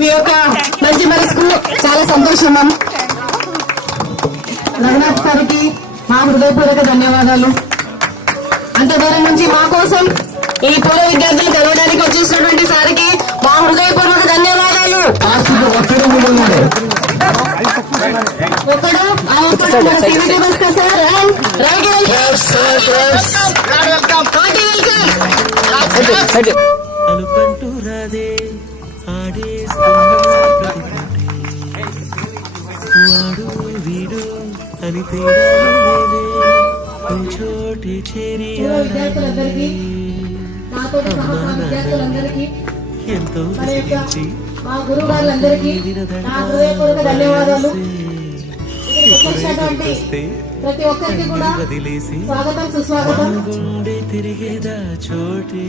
మీ యొక్క మంచి మనసుకు చాలా సంతోషం మ్యామ్. రఘునాథ్ సార్కి మా హృదయపూర్వక ధన్యవాదాలు. అంత దూరం నుంచి మా కోసం ఈ పూర్వ విద్యార్థులు కలవడానికి వచ్చేసినటువంటి సార్కి మా హృదయపూర్వక ధన్యవాదాలు. చోటి చేరి విద్యార్థులందరికీ నాతోటి సహా విద్యార్థులందరికీ ఎంతో మా గురువు గారులందరికీ నా హృదయపూర్వక ధన్యవాదాలు. ప్రతి ఒక్కరికి కూడా స్వాగతం సుస్వాగతం. తిరిగేదా చోటి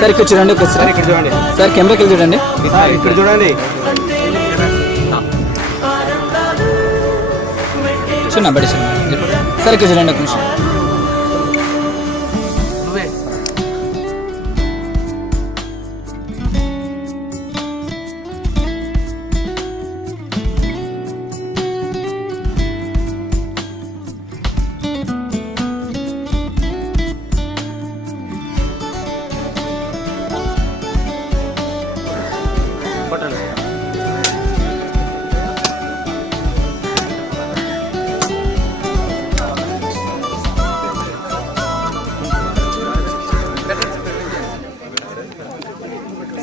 సార్ ఇక్కడ చూడండి ఒకసారి, ఇక్కడ చూడండి సార్, కెమెరాకి వెళ్ళి చూడండి, ఇక్కడ చూడండి, చిన్న బడి చిన్న సార్, ఇక్కడ చూడండి ఒక నిమిషం.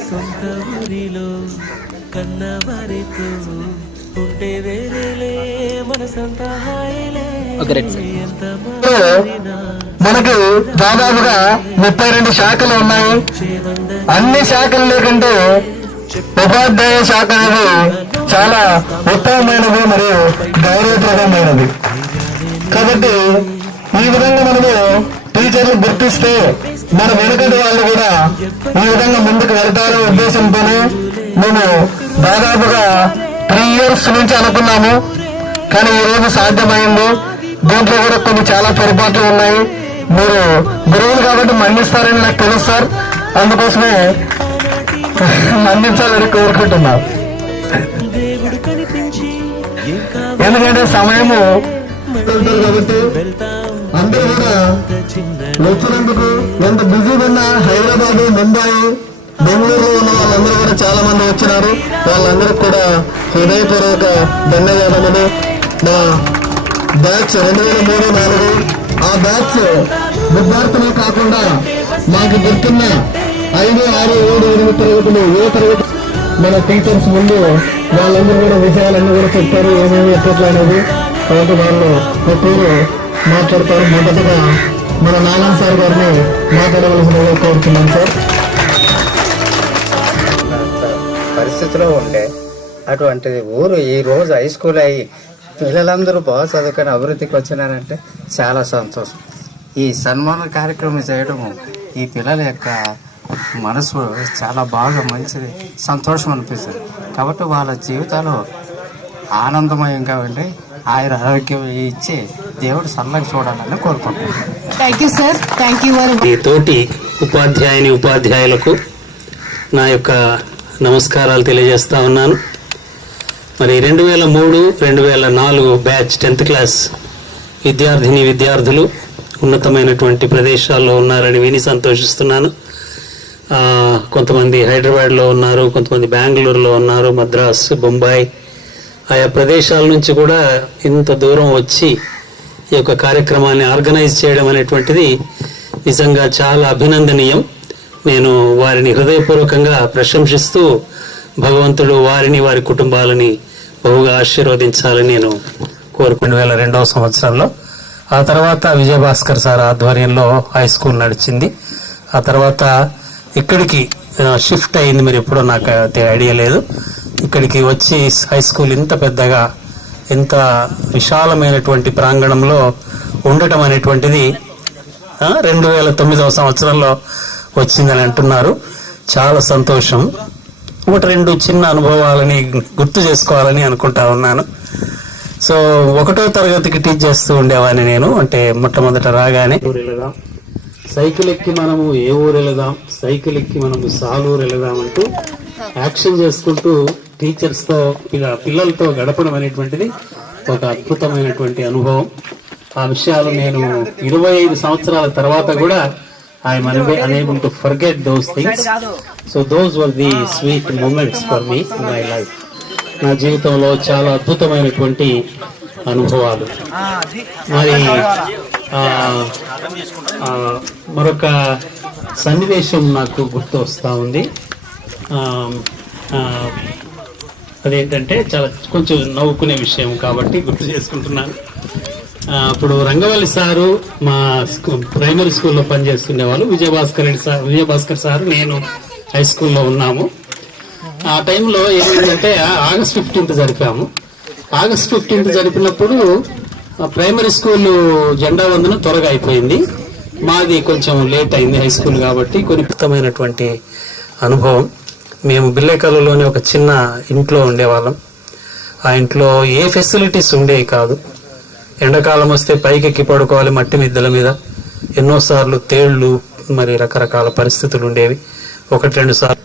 సొంత ఊరిలో కన్నవారితో ఉంటే వేరేలే మనసంతా హాయిలే. మనకు దాదాపుగా 32 శాఖలు ఉన్నాయి. అన్ని శాఖలు లేకుంటే ఉపాధ్యాయ శాఖ అనేది చాలా ఉత్తమమైనది మరియు గౌరవప్రదమైనది. కాబట్టి ఈ విధంగా మనము టీచర్లు గుర్తిస్తే మన వెనుకటి వాళ్ళు కూడా ఈ విధంగా ముందుకు వెళ్తారనే ఉద్దేశంతోనే మేము దాదాపుగా 3 years నుంచి అనుకున్నాము. కానీ ఈ రోజు సాధ్యమైంది. దీంట్లో కూడా కొన్ని చాలా పొరపాట్లు ఉన్నాయి. మీరు గురువులు కాబట్టి మన్నిస్తారని నాకు తెలుసు సార్. అందుకోసమే మన్నించాలని కోరుకుంటున్నాను. ఎందుకంటే సమయము కాబట్టి అందరూ కూడా వచ్చినందుకు ఎంత బిజీగా ఉన్నా హైదరాబాద్, ముంబై, బెంగళూరులో ఉన్న వాళ్ళందరూ కూడా చాలా మంది వచ్చినారు. వాళ్ళందరికీ కూడా హృదయపూర్వక ధన్యవాదములు. మా బ్యాచ్ 2003-04 ఆ బ్యాచ్ విద్యార్థులే కాకుండా మాకు గుర్తున్న 5, 6, 7, 8 తరగతులు ఏ తరగతి మన టీచర్స్ ముందు వాళ్ళందరూ కూడా విషయాలన్నీ కూడా చెప్తారు, ఏమేమి ఎట్లా అనేది. కాబట్టి వాళ్ళు ఒక్కరు మాట్లాడతారు. మొదటగా మన నారాయణ సార్ గారిని మాట్లాడవలసిందిగా కోరుతున్నాం సార్. పరిస్థితిలో ఉండే అటువంటిది ఊరు ఈ రోజు హై స్కూల్ అయ్యి పిల్లలందరూ బాగా చదువుకొని అభివృద్ధికి వచ్చినారంటే చాలా సంతోషం. ఈ సన్మాన కార్యక్రమం చేయడం ఈ పిల్లల యొక్క మనసు చాలా బాగా మంచిది, సంతోషం అనిపిస్తుంది. కాబట్టి వాళ్ళ జీవితాలు ఆనందమయంగా ఉండి ఆయన ఆరోగ్యం ఇచ్చి దేవుడు సల్లగా చూడాలని కోరుకుంటున్నాను. Thank you sir. Thank you. ఈ తోటి ఉపాధ్యాయులకు నా యొక్క నమస్కారాలు తెలియజేస్తా ఉన్నాను. మరి 2003-2004 బ్యాచ్ 10th క్లాస్ విద్యార్థులు ఉన్నతమైనటువంటి ప్రదేశాల్లో ఉన్నారని విని సంతోషిస్తున్నాను. కొంతమంది హైదరాబాద్లో ఉన్నారు, కొంతమంది బెంగళూరులో ఉన్నారు, మద్రాస్, బొంబాయి, ఆయా ప్రదేశాల నుంచి కూడా ఇంత దూరం వచ్చి ఈ యొక్క కార్యక్రమాన్ని ఆర్గనైజ్ చేయడం అనేటువంటిది నిజంగా చాలా అభినందనీయం. నేను వారిని హృదయపూర్వకంగా ప్రశంసిస్తూ భగవంతుడు వారిని వారి కుటుంబాలని బహుగా ఆశీర్వదించాలని నేను కోరుకుని 2002వ సంవత్సరంలో. ఆ తర్వాత విజయభాస్కర్ సార్ ఆధ్వర్యంలో హై స్కూల్ నడిచింది. ఆ తర్వాత ఇక్కడికి షిఫ్ట్ అయింది. మీరు ఎప్పుడో నాకు ఐడియా లేదు. ఇక్కడికి వచ్చి హై స్కూల్ ఇంత పెద్దగా, ఇంత విశాలమైనటువంటి ప్రాంగణంలో ఉండటం అనేటువంటిది 2009వ సంవత్సరంలో వచ్చిందని అంటున్నారు. చాలా సంతోషం. ఒకటి రెండు చిన్న అనుభవాలని గుర్తు చేసుకోవాలని అనుకుంటా ఉన్నాను. సో 1వ తరగతికి టీచ్ చేస్తూ ఉండేవాడిని నేను. అంటే మొట్టమొదట రాగానే సైకిల్ ఎక్కి మనము ఏ ఊరు వెళదాం, సైకిల్ ఎక్కి మనము సాలూరు వెళదాం అంటూ యాక్షన్ చేసుకుంటూ టీచర్స్ తో పిల్లలతో గడపడం అనేటువంటిది ఒక అద్భుతమైనటువంటి అనుభవం. ఆ విషయాలు నేను 25 సంవత్సరాల తర్వాత కూడా I'm unable to forget those things. So those were the sweet moments for me in my life. నా జీవితంలో చాలా అద్భుతమైనటువంటి అనుభవాలు. మరి మరొక సన్నివేశం నాకు గుర్తు వస్తూ ఉంది. అదేంటంటే చాలా కొంచెం నవ్వుకునే విషయం కాబట్టి గుర్తు చేసుకుంటున్నాను. అప్పుడు రంగవల్లి సారు మా ప్రైమరీ స్కూల్లో పనిచేస్తుండే వాళ్ళు. విజయభాస్కర్ సారు నేను హై స్కూల్లో ఉన్నాము. ఆ టైంలో ఏమైందంటే ఆగస్ట్ 15th జరిపాము. ఆగస్ట్ 15th జరిపినప్పుడు ప్రైమరీ స్కూల్ జెండా వందనం త్వరగా అయిపోయింది. మాది కొంచెం లేట్ అయింది హై స్కూల్ కాబట్టి. కొన్ని అద్భుతమైనటువంటి అనుభవం. మేము బిల్లేకల్లులోని ఒక చిన్న ఇంట్లో ఉండేవాళ్ళం. ఆ ఇంట్లో ఏ ఫెసిలిటీస్ ఉండేవి కాదు. ఎండాకాలం వస్తే పైకెక్కి పడుకోవాలి మట్టి మిద్దెల మీద. ఎన్నోసార్లు తేళ్లు, మరి రకరకాల పరిస్థితులు ఉండేవి. 1-2 సార్లు.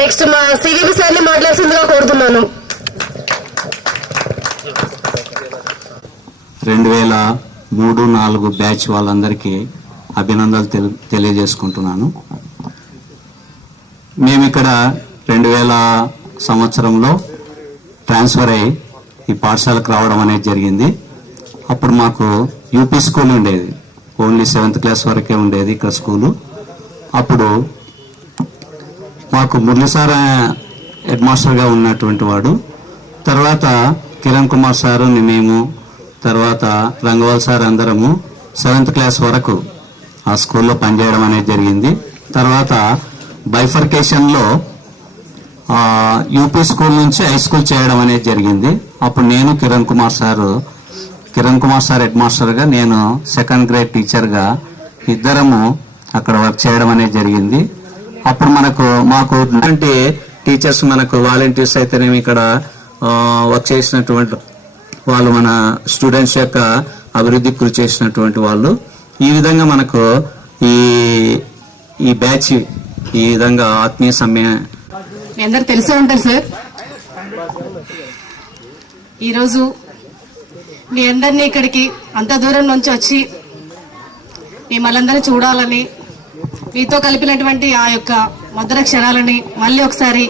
నెక్స్ట్ మా సివిబి సార్ని మాట్లాడుతుందిగా కోరుతున్నాను. 2003-04 బ్యాచ్ వాళ్ళందరికీ అభినందనలు తెలియజేసుకుంటున్నాను. మేమిక్కడ 2000 సంవత్సరంలో ట్రాన్స్ఫర్ అయ్యి ఈ పాఠశాలకు రావడం అనేది జరిగింది. అప్పుడు మాకు యూపీ స్కూల్ ఉండేది. ఓన్లీ 7th క్లాస్ వరకే ఉండేది ఇక్కడ స్కూలు. అప్పుడు మాకు మురళి సార్ హెడ్ మాస్టర్గా ఉన్నటువంటి వాడు. తర్వాత కిరణ్ కుమార్ సారు, మేము, తర్వాత రంగవాల్ సార్ అందరము 7th క్లాస్ వరకు ఆ స్కూల్లో పనిచేయడం అనేది జరిగింది. తర్వాత బైఫర్కేషన్లో యూపీ స్కూల్ నుంచి హై స్కూల్ చేయడం అనేది జరిగింది. అప్పుడు నేను కిరణ్ కుమార్ సార్ హెడ్ మాస్టర్గా, నేను 2nd గ్రేడ్ టీచర్గా ఇద్దరము అక్కడ వర్క్ చేయడం అనేది జరిగింది. అప్పుడు మాకు అంటే టీచర్స్, మనకు వాలంటీర్స్ అయితేనేమి ఇక్కడ వర్క్ చేసినటువంటి వాళ్ళు, మన స్టూడెంట్స్ యొక్క అభివృద్ధికి కృషి చేసినటువంటి వాళ్ళు. ఈ విధంగా మనకు ఈ బ్యాచ్ ఈ విధంగా ఆత్మీయ సమ్మె మీ అందరు తెలిసే ఉంటారు సార్. ఈరోజు మీ అందరినీ ఇక్కడికి అంత దూరం నుంచి వచ్చి మిమ్మల్ని చూడాలని, మీతో కలిపినటువంటి ఆ యొక్క మధుర క్షణాలని మళ్ళీ ఒకసారి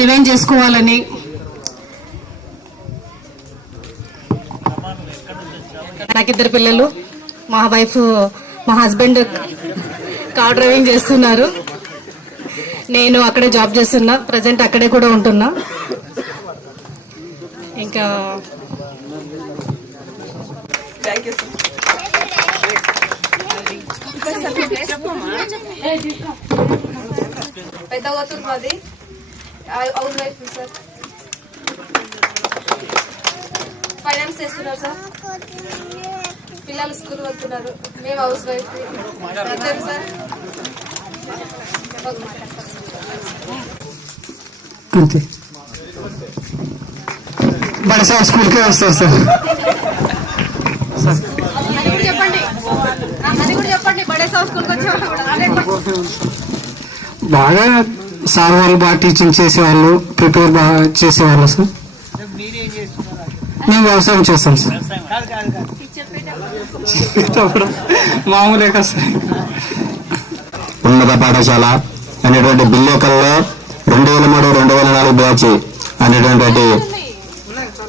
రివైండ్ చేసుకోవాలని, నాకు 2 పిల్లలు, మా హస్బెండ్ కార్ డ్రైవింగ్ చేస్తున్నారు. నేను అక్కడే జాబ్ చేస్తున్నా, ప్రజెంట్ అక్కడే కూడా ఉంటున్నా. ఇంకా పెద్ద కూతురు మాది హౌస్ వైఫ్ సార్. ఫైనాన్స్ చేస్తున్నారు సార్. పిల్లలు స్కూల్ వెళ్తున్నారు. మేము హౌస్ వైఫ్ సార్. అంతే బడి సార్ స్కూల్కే వస్తారు సార్. చెప్పండి, అది కూడా చెప్పండి. బడే సార్ స్కూల్కి వచ్చేవాళ్ళు బాగా సార్ వాళ్ళు బాగా టీచింగ్ చేసేవాళ్ళు, ప్రిపేర్ బాగా చేసేవాళ్ళు సార్. మేము వ్యవసాయం చేస్తాం సార్. మామూలే కదా సార్. ఉన్నత పాఠశాల అనేటువంటి బిల్లేకల్లో 2003-2004 బ్యాచ్ అనేటువంటి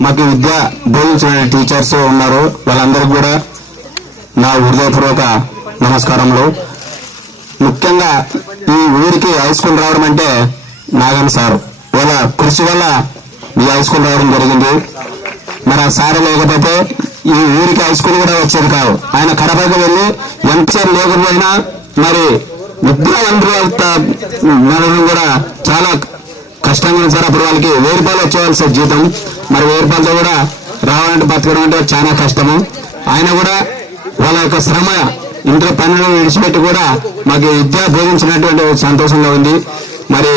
మాకు విద్య బోధించిన టీచర్స్ ఉన్నారు. వాళ్ళందరికీ కూడా నా హృదయపూర్వక నమస్కారములు. ముఖ్యంగా ఈ ఊరికి హై స్కూల్ రావడం అంటే నాగన్ సార్ వాళ్ళ కృషి వల్ల ఈ హై స్కూల్ రావడం జరిగింది. మరి ఆ సార్ లేకపోతే ఈ ఊరికి హై స్కూల్ కూడా వచ్చేది కాదు. ఆయన కడపకి వెళ్ళి ఎంతసేపు లేకపోయినా మరి విద్యావంతులు కూడా చాలా కష్టంగా ఉంది సార్. అప్పుడు వాళ్ళకి 1000 రూపాయలు వచ్చేవాళ్ళు సార్ జీతం. మరి 1000 రూపాయలతో కూడా రావాలంటే బతకడం అంటే చాలా కష్టము. ఆయన కూడా వాళ్ళ యొక్క శ్రమ ఇంట్లో పనులు విడిచిపెట్టి కూడా మాకు విద్య బోధించినటువంటి సంతోషంగా ఉంది. మరి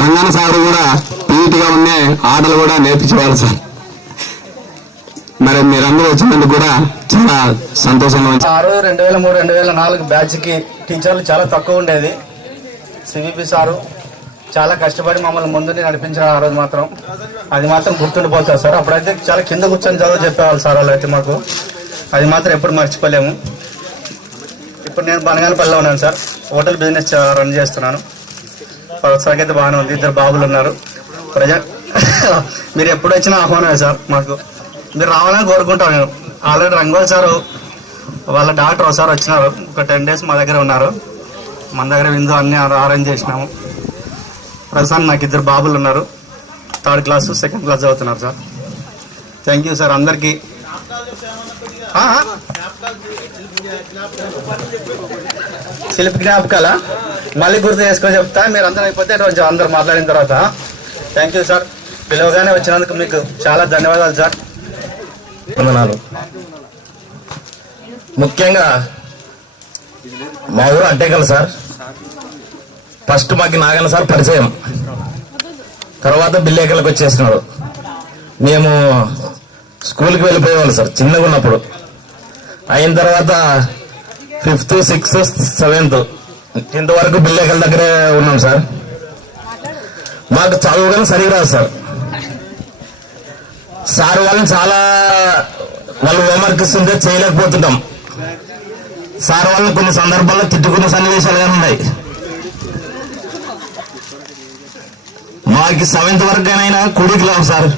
రంగన్న సారు కూడా పీఈటీగా ఉండే ఆటలు కూడా నేర్పించేవాళ్ళు సార్. మరి మీరందరూ వచ్చినందుకు కూడా చాలా సంతోషంగా ఉంది. 2003, 2004 బ్యాచ్ కి టీచర్లు చాలా తక్కువ ఉండేది. సివిపి సారు చాలా కష్టపడి మమ్మల్ని ముందుని నడిపించిన ఆ రోజు మాత్రం అది మాత్రం గుర్తుండిపోతుంది సార్. అప్పుడైతే చాలా కింద కూర్చొని చదువు చెప్పేవాళ్ళు సార్ వాళ్ళు అయితే మాకు. అది మాత్రం ఎప్పుడు మర్చిపోలేము. ఇప్పుడు నేను బనగానపల్లిలో ఉన్నాను సార్. హోటల్ బిజినెస్ రన్ చేస్తున్నాను. ప్రస్తుతానికి అయితే బాగానే ఉంది. 2 బాబులు ఉన్నారు. మీరు ఎప్పుడు వచ్చినా ఆహ్వానమే సార్. మాకు మీరు రావాలని కోరుకుంటాను నేను. ఆల్రెడీ రంగోల్ సారు వాళ్ళ డాక్టర్ ఒకసారి వచ్చినారు. ఒక 10 days మా దగ్గర ఉన్నారు. మన దగ్గర విందు అన్ని అరేంజ్ చేసినాము. ప్రస్తుతానికి నాకు 2 బాబులు ఉన్నారు. 3rd class, 2nd class చదువుతున్నారు సార్. థ్యాంక్ యూ సార్ అందరికీ. శిల్పి జ్ఞాపకాలా మళ్ళీ గుర్తు చేసుకొని చెప్తా. మీరు అందరూ అయిపోతే కొంచెం అందరు మాట్లాడిన తర్వాత. Thank you sir. పిలవగానే వచ్చినందుకు మీకు చాలా ధన్యవాదాలు సార్. వందనాలు. ముఖ్యంగా మా ఊరు అంటేకల్ సార్. ఫస్ట్ మాకు నాగన్న సార్ పరిచయం, తర్వాత బిల్లేకల్కి వచ్చేసినాడు. మేము స్కూల్కి వెళ్ళిపోయేవాళ్ళు సార్ చిన్నగా ఉన్నప్పుడు. అయిన తర్వాత 5th, 6th, 7th, 10th వరకు బిల్లేకల్ దగ్గరే ఉన్నాం సార్. మాకు చదువు కానీ సరిగ్గా రాదు సార్. సార్ వాళ్ళని చాలా వాళ్ళు హోంవర్క్ ఇస్తుంటే చేయలేకపోతుంటాం. సార్ వాళ్ళని కొన్ని సందర్భాల్లో తిట్టుకునే సన్నివేశాలు కానీ ఉన్నాయి. మాకు 7th వరకునైనా కూడికి లేవు సార్.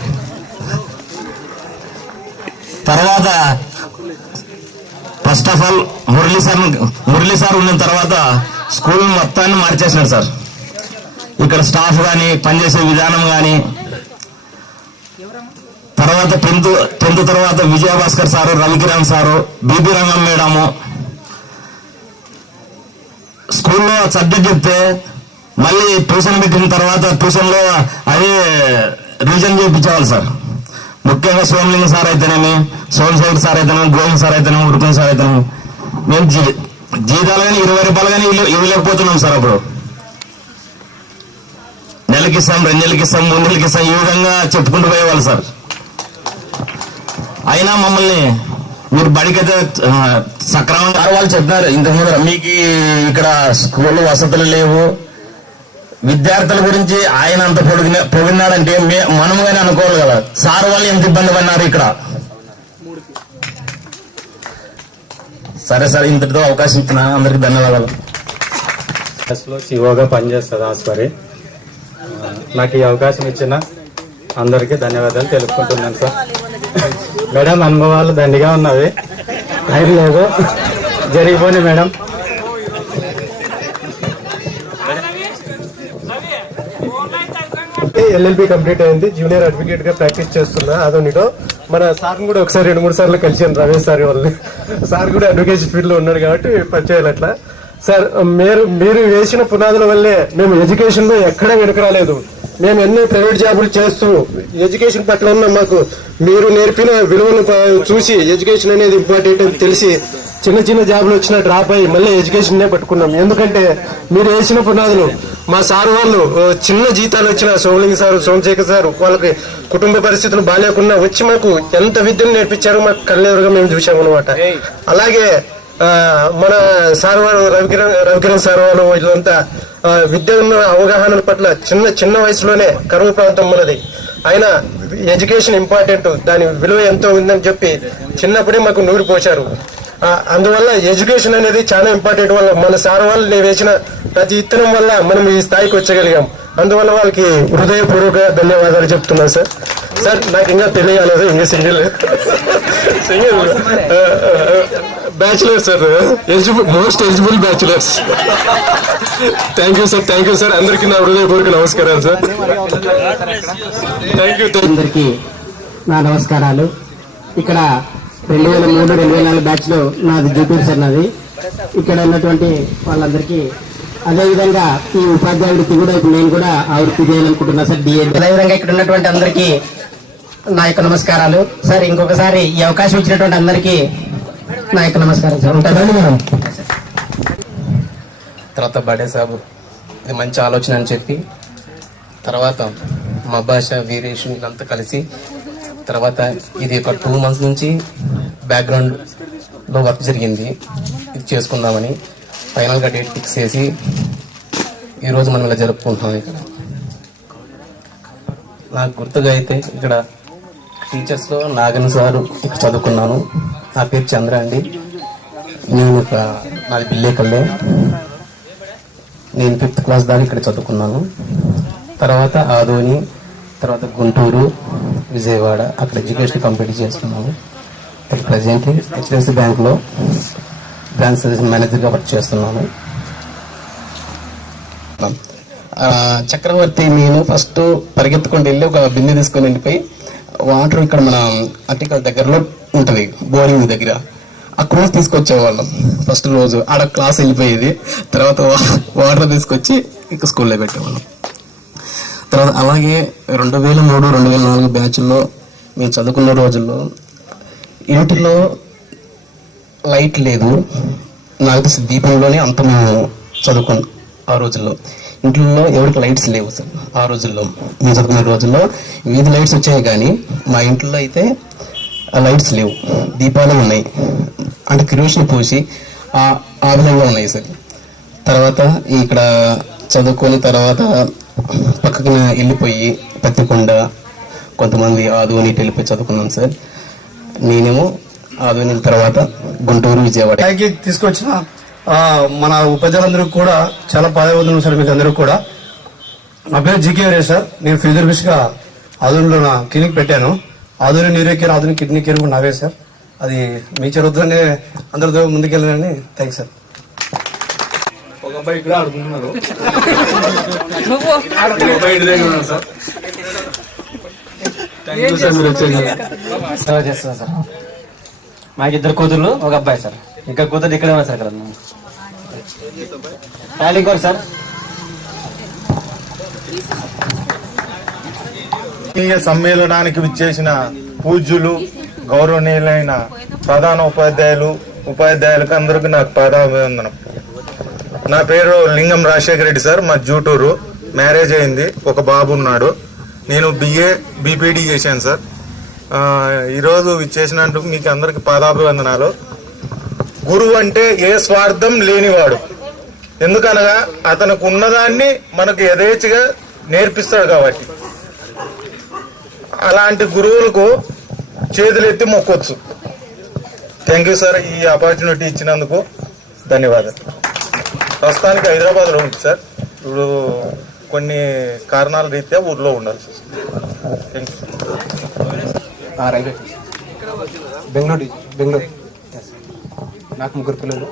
తర్వాత first of all Murali sir ఉన్న తర్వాత స్కూల్ మొత్తాన్ని మార్చేసినారు సార్. ఇక్కడ స్టాఫ్ కానీ పనిచేసే విధానం కానీ. తర్వాత 10th తర్వాత Vijayabhaskar sir, Ravikiran sir, B B Rangam madam స్కూల్లో సబ్జెక్ట్ చెప్తే మళ్ళీ ట్యూషన్ పెట్టిన తర్వాత ట్యూషన్లో అదే రివిజన్ చేయించేవాళ్ళు సార్. ముఖ్యంగా సోమలింగ సార్ అయితేనేమి, సోమశేఖర్ సార్ అయితేనేమి, గోవింద్ సార్ అయితేనేమి, ఉరుకున్ సార్ అయితేనేమి మేము జీతాలు కానీ 20 రూపాయలు కానీ ఇవ్వలేకపోతున్నాం సార్. అప్పుడు నెలకి ఇస్తాం, 2 నెలలకి ఇస్తాం, 3 నెలలకి ఇస్తాం, ఈ విధంగా చెప్పుకుంటూ పోయేవాళ్ళు సార్. అయినా మమ్మల్ని మీరు బడికైతే సక్రమంగా వాళ్ళు చెప్పినారు ఇంతకుముందు, మీకు ఇక్కడ స్కూల్ వసతులు లేవు, విద్యార్థుల గురించి ఆయన అంత పొగిడినాడంటే మనం కానీ అనుకోవాలి కదా. సార్ వాళ్ళు ఎంత ఇబ్బంది పడినారు ఇక్కడ. సరే సార్, ఇంతటితో అవకాశం ఇచ్చిన అందరికి ధన్యవాదాలు. సిఓగా పనిచేస్తుంది ఆస్పరి. నాకు ఈ అవకాశం ఇచ్చిన అందరికీ ధన్యవాదాలు తెలుపుకుంటున్నాను సార్. మేడం అనుభవాలు దండిగా ఉన్నవి, టైం లేదు, జరిగిపోయి మేడం. LLB కంప్లీట్ అయింది. జూనియర్ అడ్వకేట్ గా ప్రాక్టీస్ చేస్తున్నా. అదొనిటో మన సార్ కూడా ఒకసారి 2-3 సార్లు కలిసాను, రమేష్ సార్ వాళ్ళని. సార్ కూడా అడ్వకేషన్ ఫీల్డ్ లో ఉన్నాడు కాబట్టి పరిచయాలు అట్లా. సార్ మీరు వేసిన పునాదుల వల్లే మేము ఎడ్యుకేషన్ లో ఎక్కడా వెనుక రాలేదు. మేము ఎన్నో ప్రైవేట్ జాబులు చేస్తూ ఎడ్యుకేషన్ పట్ల ఉన్న మాకు మీరు నేర్పిన విలువను చూసి ఎడ్యుకేషన్ అనేది ఇంపార్టెంట్ అని తెలిసి చిన్న జాబులు వచ్చినా డ్రాప్ అయ్యి మళ్ళీ ఎడ్యుకేషన్ పట్టుకున్నాం. ఎందుకంటే మీరు వేసిన పునాదులు మా సార్ వాళ్ళు చిన్న జీతాలు వచ్చిన సోమలింగ సారు, సోమశేఖర్ సారు వాళ్ళకి కుటుంబ పరిస్థితులు బాగాలేకున్నా వచ్చి మాకు ఎంత విద్యను నేర్పించారో మాకు కళ్ళెదురుగా మేము చూసాము అనమాట. అలాగే మన సార్ వాళ్ళు రవికిరణ్ సార్ వాళ్ళు వీళ్ళంతా విద్య ఉన్న అవగాహన పట్ల చిన్న వయసులోనే కరువు ప్రాంతం ఉన్నది అయినా ఎడ్యుకేషన్ ఇంపార్టెంట్, దాని విలువ ఎంతో ఉందని చెప్పి చిన్నప్పుడే మాకు నూరు పోశారు. అందువల్ల ఎడ్యుకేషన్ అనేది చాలా ఇంపార్టెంట్. వల్ల మన సార్ వాళ్ళు వేసిన ప్రతి ఇత్తనం వల్ల మనం ఈ స్థాయికి వచ్చగలిగాం. అందువల్ల వాళ్ళకి హృదయపూర్వక ధన్యవాదాలు చెప్తున్నాను సార్. సార్ నాకు ఇంకా తెలియలేదు, ఇంకా single bachelor sir, most eligible bachelors. Thank you sir. అందరికీ నా హృదయపూర్వక నమస్కారాలు సార్. Thank you. అందరికీ నా నమస్కారాలు. ఇక్కడ 2003-2004 బ్యాచ్ లో నాది జూపూర్ సార్ నాది. ఇక్కడ ఉన్నటువంటి వాళ్ళందరికీ అదేవిధంగా ఈ ఉపాధ్యాయ వృత్తి కూడా ఇప్పుడు నేను కూడా ఆ వృత్తి చేయాలనుకుంటున్నా సార్ డిఎడ్. అదేవిధంగా ఇక్కడ ఉన్నటువంటి అందరికీ నా యొక్క నమస్కారాలు సార్. ఇంకొకసారి ఈ అవకాశం ఇచ్చినటువంటి అందరికీ నా యొక్క నమస్కారం సార్. ఉంటాను. తర్వాత బడే సాబు ఇది మంచి ఆలోచన అని చెప్పి తర్వాత మా భాష వీరేష్ వీళ్ళంతా కలిసి తర్వాత ఇది ఒక 2 months నుంచి బ్యాక్గ్రౌండ్లో వర్క్ జరిగింది. ఇది చేసుకుందామని ఫైనల్గా డేట్ ఫిక్స్ చేసి ఈరోజు మనం ఇలా జరుపుకుంటున్నాం. ఇక్కడ నాకు గుర్తుగా అయితే ఇక్కడ టీచర్స్లో నాగన్ సారు ఇక్కడ చదువుకున్నాను. నా పేరు చంద్ర అండి. నేను నాది బిల్లేకల్లే. నేను 5th class దాకా ఇక్కడ చదువుకున్నాను. తర్వాత ఆదోని, తర్వాత గుంటూరు, విజయవాడ అక్కడ ఎడ్యుకేషన్ కంప్లీట్ చేస్తున్నాను. ఇక్కడ ప్రజెంట్లీ హెచ్డిఎఫ్సి బ్యాంక్లో బ్రాంచ్ మేనేజర్గా వర్క్ చేస్తున్నాను. చక్రవర్తి నేను ఫస్ట్ పరిగెత్తుకొని వెళ్ళి ఒక బిందె తీసుకొని వెళ్ళిపోయి వాటర్ ఇక్కడ మన అట్టికల్ దగ్గరలో ఉంటుంది బోరింగ్ దగ్గర, అక్కడ తీసుకొచ్చేవాళ్ళం. ఫస్ట్ రోజు ఆడ క్లాస్ వెళ్ళిపోయేది, తర్వాత వాటర్ తీసుకొచ్చి ఇక స్కూల్లో పెట్టేవాళ్ళం. తర్వాత అలాగే 2003-2004 బ్యాచ్లో మేము చదువుకున్న రోజుల్లో ఇంటిలో లైట్ లేదు. నాకు తెలిసి దీపంలోనే అంత మేము చదువుకున్నాం. ఆ రోజుల్లో ఇంట్లో ఎవరికి లైట్స్ లేవు సార్. ఆ రోజుల్లో మేము చదువుకునే రోజుల్లో వీధి లైట్స్ వచ్చాయి, కానీ మా ఇంట్లో అయితే ఆ లైట్స్ లేవు, దీపాలే ఉన్నాయి. అంటే కిరోసిన్ పోసి ఆ విధంగా ఉన్నాయి సార్. తర్వాత ఇక్కడ చదువుకొని తర్వాత పక్కన వెళ్ళిపోయి పత్తికొండ, కొంతమంది ఆదోని వెళ్ళిపోయి చదువుకున్నాను సార్. నేనేమో ఆదోని తర్వాత గుంటూరు, విజయవాడ తీసుకొచ్చిన మన ఉపాధ్యాయులందరికీ కూడా చాలా పాదవందనం సార్. మీకు అందరికీ కూడా నా పేరు జీకే వరే సార్. నేను ఫిజియోథెరపిస్ట్ గా ఆదోనిలో నా క్లినిక్ పెట్టాను. Adoni neuro care, Adoni kidney care కూడా నావే సార్. అది మీ చదువుతూనే అందరితో ముందుకెళ్ళాలని థ్యాంక్స్ సార్. ఒక అబ్బాయి ఇక్కడ ఆడుకుంటున్నారు సార్. సేవ చేస్తున్నా సార్. మాకు 2 కూతుర్లు, ఒక అబ్బాయి సార్. ఇంకా కూతురు ఇక్కడే ఉన్నారు సార్. ఇక్కడ ఇంకోటి సార్. సమ్మేళనానికి విచ్చేసిన పూజ్యులు, గౌరవనీయులైన ప్రధాన ఉపాధ్యాయులకు అందరికీ నాకు పాదాభివందనం. నా పేరు లింగం రాజశేఖర రెడ్డి సార్. మా జూటూరు. మ్యారేజ్ అయింది, ఒక బాబు ఉన్నాడు. నేను BA BPD చేశాను సార్. ఈరోజు విచ్చేసినందుకు మీకు అందరికి పాదాభివందనాలు. గురువు అంటే ఏ స్వార్థం లేనివాడు. ఎందుకనగా అతనికి ఉన్నదాన్ని మనకు యథేచ్ఛగా నేర్పిస్తాడు కాబట్టి అలాంటి గురువులకు చేతులెత్తి మొక్కొచ్చు. Thank you sir. ఈ ఆపర్చునిటీ ఇచ్చినందుకు ధన్యవాదాలు. ప్రస్తుతానికి హైదరాబాద్లో ఉంది సార్. ఇప్పుడు కొన్ని కారణాల రీత్యా ఊర్లో ఉండాలి సార్. Thank you. బెంగళూరు. నాకు 3 పిల్లలు.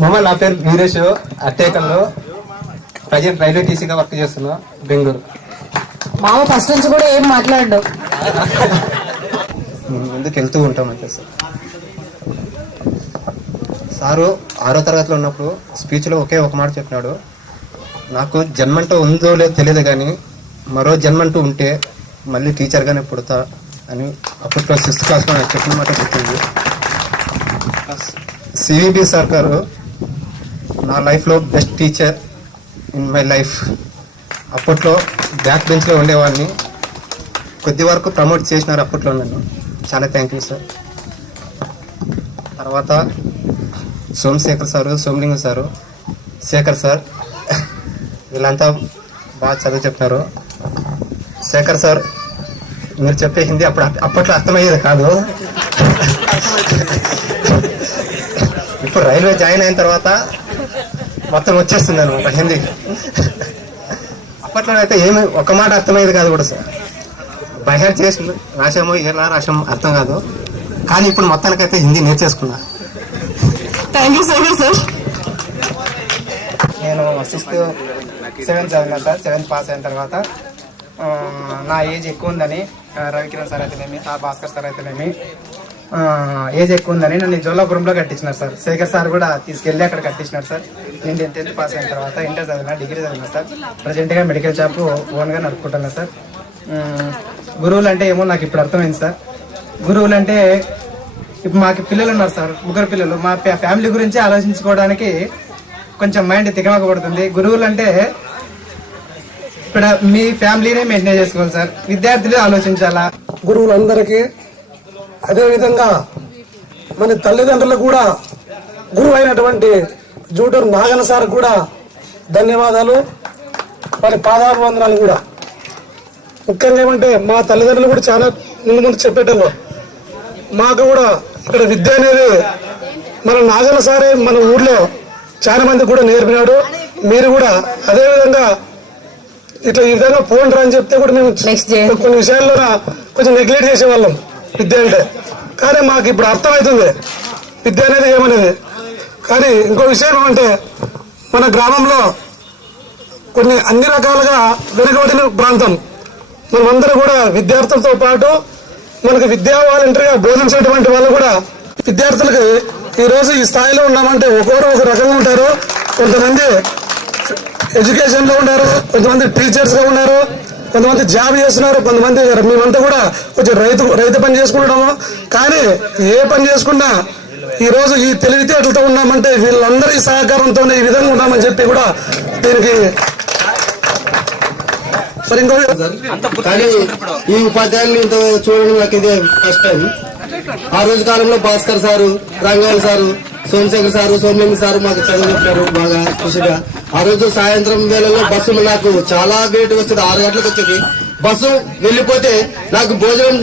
మామ నా పేరు వీరేష్. అట్టేకల్లో ప్రజెంట్ రైల్వే టీసీగా వర్క్ చేస్తున్నా, బెంగళూరు. మామ ఫస్ట్ నుంచి కూడా ఏం మాట్లాడడం, ముందుకు వెళ్తూ ఉంటాం అంతే సార్. సారు 6వ తరగతిలో ఉన్నప్పుడు స్పీచ్లో ఒకే ఒక మాట చెప్పినాడు, నాకు జన్మంటూ ఉందో లేదో తెలియదు కానీ మరో జన్మంటూ ఉంటే మళ్ళీ టీచర్గానే పుడతా అని అప్పట్లో 6th క్లాస్లో నాకు చెప్పిన మాట చెప్పింది. సివిబి సార్ గారు నా లైఫ్లో best teacher in my life. అప్పట్లో బ్యాక్ బెంచ్లో ఉండేవాడిని, కొద్ది వరకు ప్రమోట్ చేసినారు అప్పట్లో నన్ను. చాలా థ్యాంక్ యూ సార్. తర్వాత Somashekar sir, Somalingam sir, Shekar sir, వీళ్ళంతా బాగా చదువు చెప్పినారు. శేఖర్ సార్ మీరు చెప్పే హిందీ అప్పట్లో అర్థమయ్యేది కాదు. ఇప్పుడు రైల్వే జాయిన్ అయిన తర్వాత మొత్తం వచ్చేస్తుంది అనమాట హిందీ. అప్పట్లో అయితే ఏమి ఒక మాట అర్థమయ్యేది కాదు కూడా సార్. బైహార్ చేసి రాశామో ఎలా రాశామో అర్థం కాదు, కానీ ఇప్పుడు మొత్తానికైతే హిందీ నేర్చేసుకున్నా. Thank you so much sir. నేను 6th 7th చదివినా సార్. 7th పాస్ అయిన తర్వాత నా ఏజ్ ఎక్కువ ఉందని రవికిరణ్ సార్ అయితేనేమి, భాస్కర్ సార్ అయితేనేమి ఏజ్ ఎక్కువ ఉందని నన్ను జోలాపురంలో కట్టించినారు సార్. శేఖర్ సార్ కూడా తీసుకెళ్ళి అక్కడ కట్టించినారు సార్. నేను 10th పాస్ అయిన తర్వాత ఇంటర్ చదివినా, డిగ్రీ చదివినా సార్. ప్రజెంట్గా మెడికల్ షాప్ ఓన్గా నడుపుకుంటున్నా సార్. గురువులు అంటే ఏమో నాకు ఇప్పుడు అర్థమైంది సార్. గురువులు అంటే ఇప్పుడు మాకు పిల్లలు ఉన్నారు సార్, 3 పిల్లలు. మా ఫ్యామిలీ గురించి ఆలోచించుకోవడానికి కొంచెం మైండ్ తికమకపడుతుంది. గురువులు అంటే ఇప్పుడు మీ ఫ్యామిలీనే మెయింటైన్ చేసుకోవాలి సార్, విద్యార్థులు ఆలోచించాలా. గురువులందరికీ, అదేవిధంగా మన తల్లిదండ్రులకు కూడా గురువు అయినటువంటి జూటూరు నాగన్న సార్ కూడా ధన్యవాదాలు, వారి పాదాభివందనాలు కూడా. ముఖ్యంగా ఏమంటే మా తల్లిదండ్రులు కూడా చాలా ముందు చెప్పేటప్పుడు మాకు కూడా ఇక్కడ విద్య అనేది మన నాగన్న సారే మన ఊర్లో చాలా మంది కూడా నేర్పినాడు. మీరు కూడా అదేవిధంగా ఇట్లా ఈ విధంగా ఫోన్ రా అని చెప్తే కూడా మేము కొన్ని విషయాల్లో కొంచెం నెగ్లెక్ట్ చేసేవాళ్ళం విద్య అంటే. కానీ మాకు ఇప్పుడు అర్థమవుతుంది విద్య అనేది ఏమనేది. కానీ ఇంకో విషయం ఏమంటే మన గ్రామంలో కొన్ని అన్ని రకాలుగా వెనుకబడిన ప్రాంతం. మనమందరూ కూడా విద్యార్థులతో పాటు మనకు విద్యా వాలంటీర్గా బోధించేటువంటి వాళ్ళు కూడా విద్యార్థులకు ఈ రోజు ఈ స్థాయిలో ఉన్నామంటే ఒక్కొక్కరు ఒక రకంగా ఉంటారు. కొంతమంది ఎడ్యుకేషన్ లో ఉన్నారు, కొంతమంది టీచర్స్ గా ఉన్నారు, కొంతమంది జాబ్ చేస్తున్నారు, కొంతమంది మేమంతా కూడా కొంచెం రైతు పని చేసుకుంటాము. కానీ ఏ పని చేసుకున్నా ఈ రోజు ఈ తెలివితేటలతో ఉన్నామంటే వీళ్ళందరి సహకారంతోనే ఈ విధంగా ఉన్నామని చెప్పి కూడా దీనికి మరి ఇంకో. కానీ ఈ ఉపాధ్యాయుల్ని ఇంత చూడడం నాకు ఇదే ఫస్ట్ టైం. ఆ రోజు కాలంలో Bhaskar sir, Rangayalu sir, Somashekar sir, Somalinga sir మాకు చదువు చెప్పారు బాగా ఖుషిగా. ఆ రోజు సాయంత్రం వేళల్లో బస్సు నాకు చాలా లేట్ వచ్చేది, 6 గంటలకు వచ్చేది బస్సు. వెళ్ళిపోతే నాకు భోజనం